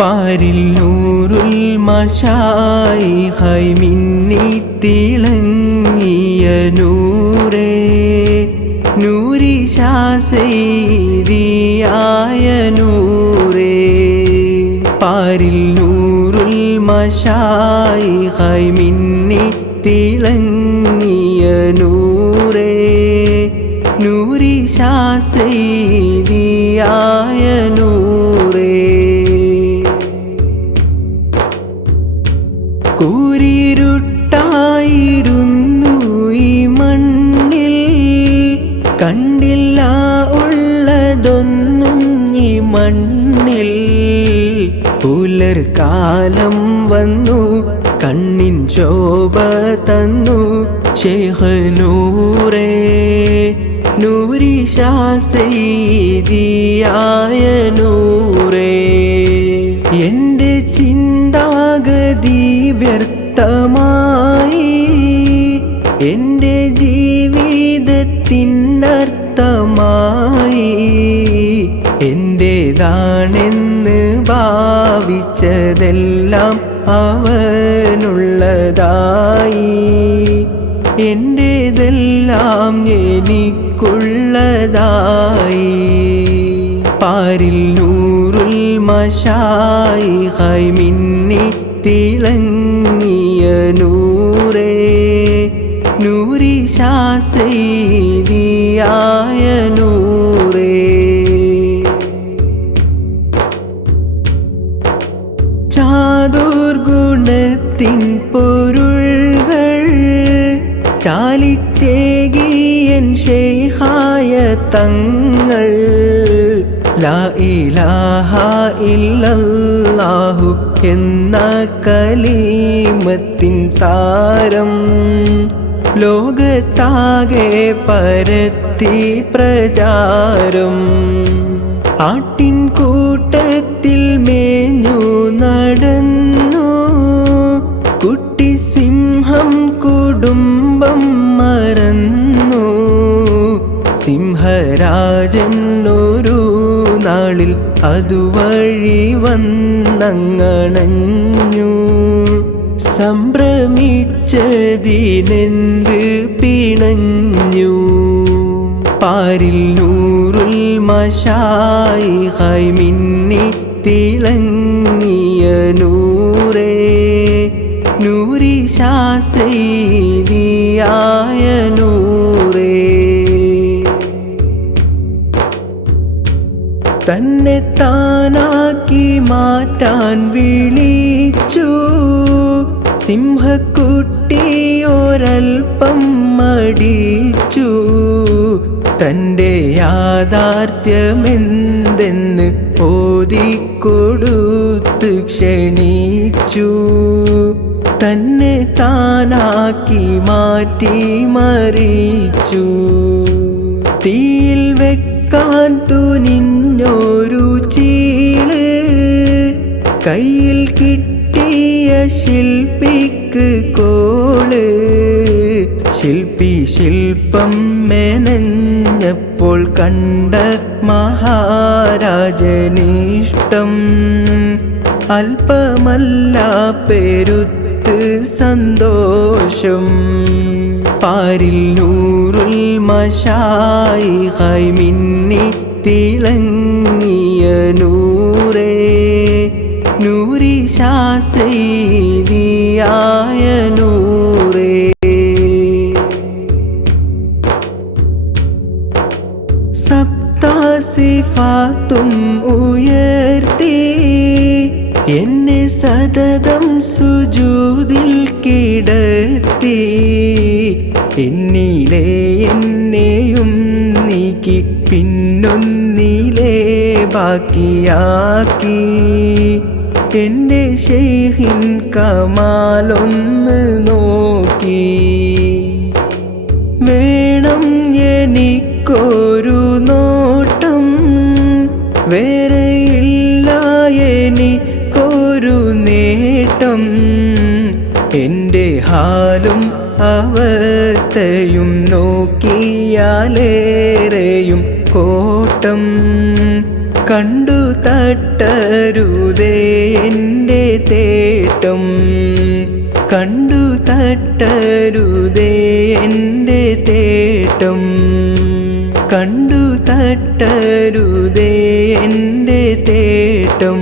പാരിൽ നൂറുൽ മശായിഖായി മിന്നിത്തിളങ്ങിയ നൂറേ, നൂരിശാ സയ്യിദിയായ നൂറേ. പാരിൽ നൂറുൽ മശായിഖായി മിന്നിത്തിളങ്ങിയ നൂറേ, നൂരിശാ സയ്യിദിയായ നൂറേ. കൂരിരുട്ടായിരുന്നു ഈ മണ്ണിൽ, കണ്ടില്ല ഉള്ളതൊന്നും ഈ മണ്ണിൽ. പുലർക്കാലം വന്നു കണ്ണിൻ ശോഭ തന്നു ശൈഖ് നൂറേ, നൂരിശാ സയ്യിദിയായ നൂറേ. എൻ്റെ ചിന്താഗതി വ്യർത്ഥമായി, എൻ്റെ ജീവിതത്തിനർത്ഥമായി. എൻ്റേതാണെന്ന് ഭാവിച്ചതെല്ലാം അവനുള്ളതായി, എൻ്റേതെല്ലാം എനിക്കുള്ളതായി. പാരിൽ നൂറുൽ മശായിഖായി മിന്നിത്തിളങ്ങിയ നൂറേ, നൂരിശാ സയ്യിദിയായ നൂറേ. ചാതുർഗുണത്തിൻ പൊരുൾകൾ ചാലിച്ചേകിയൻ ശൈഖായ തങ്ങൾ. ലാ ഇലാഹ ഇല്ലല്ലാഹു എന്ന കലിമത്തിൻ സാരം ലോകത്താകെ പരത്തി പ്രചാരം. ആട്ടിൻ കൂട്ടത്തിൽ മേഞ്ഞു നടന്നു കുട്ടി സിംഹം കുടുംബം മറന്നു. സിംഹരാജൻ ഒരു നാളിൽ അതുവഴി വന്നങ്ങണഞ്ഞു. സംഭ്രമിച്ചതിനെന്ത് പിണഞ്ഞു. പാരിൽ നൂറുൽ മശായിഖായി മിന്നിത്തിളങ്ങിയ നൂറേ, നൂരിശാ സയ്യിദിയായ നൂറേ. തന്നെ താനാക്കി മാറ്റാൻ വിളിച്ചു സിംഹക്കുട്ടിയൊരൽപ്പം മടിച്ചു. തൻ്റെ യാഥാർത്ഥ്യമെന്തെന്ന് ഓതിക്കൊടുത്ത് ക്ഷണിച്ചു. തന്നെ താനാക്കി മാറ്റി മറിച്ചു. തീയിൽ വെക്കാൻ തുനിഞ്ഞൊരു ചീള് കയ്യിൽ കിട്ടിയ ശില്പിക്ക് കോള്. ശില്പി ശില്പം മെനഞ്ഞപ്പോൾ കണ്ട മഹാരാജനിഷ്ടം അല്പമല്ല പെരുത്ത് സന്തോഷം. പാരിൽ നൂറുൽ മശായിഖായി മിന്നിത്തിളങ്ങിയ നൂറേ, നൂരിശാ സയ്യിദിയായ നൂറേ. സപ്തസിഫാത്തും ഉയർത്തി എന്നെ സതതം സുജൂദിൽ കിടത്തി. എന്നിലെ എന്നെയും നീക്കി പിന്നൊന്നിലെ ബാക്കിയാക്കി. എൻ്റെ ശൈഖിൻ കമാലൊന്ന് നോക്കി. വേണം എനിക്കൊരു നോട്ടം, വേറെയില്ല എനിക്കൊരു നേട്ടം. എൻ്റെ ഹാലും അവസ്ഥയും നോക്കിയാലേറെയും കോട്ടം. കണ്ടു തട്ടരുതേ നേട്ടം കണ്ടു തട്ടരുതേ എൻ്റെ തേട്ടം കണ്ടു തട്ടരുതേ എൻ്റെ തേട്ടം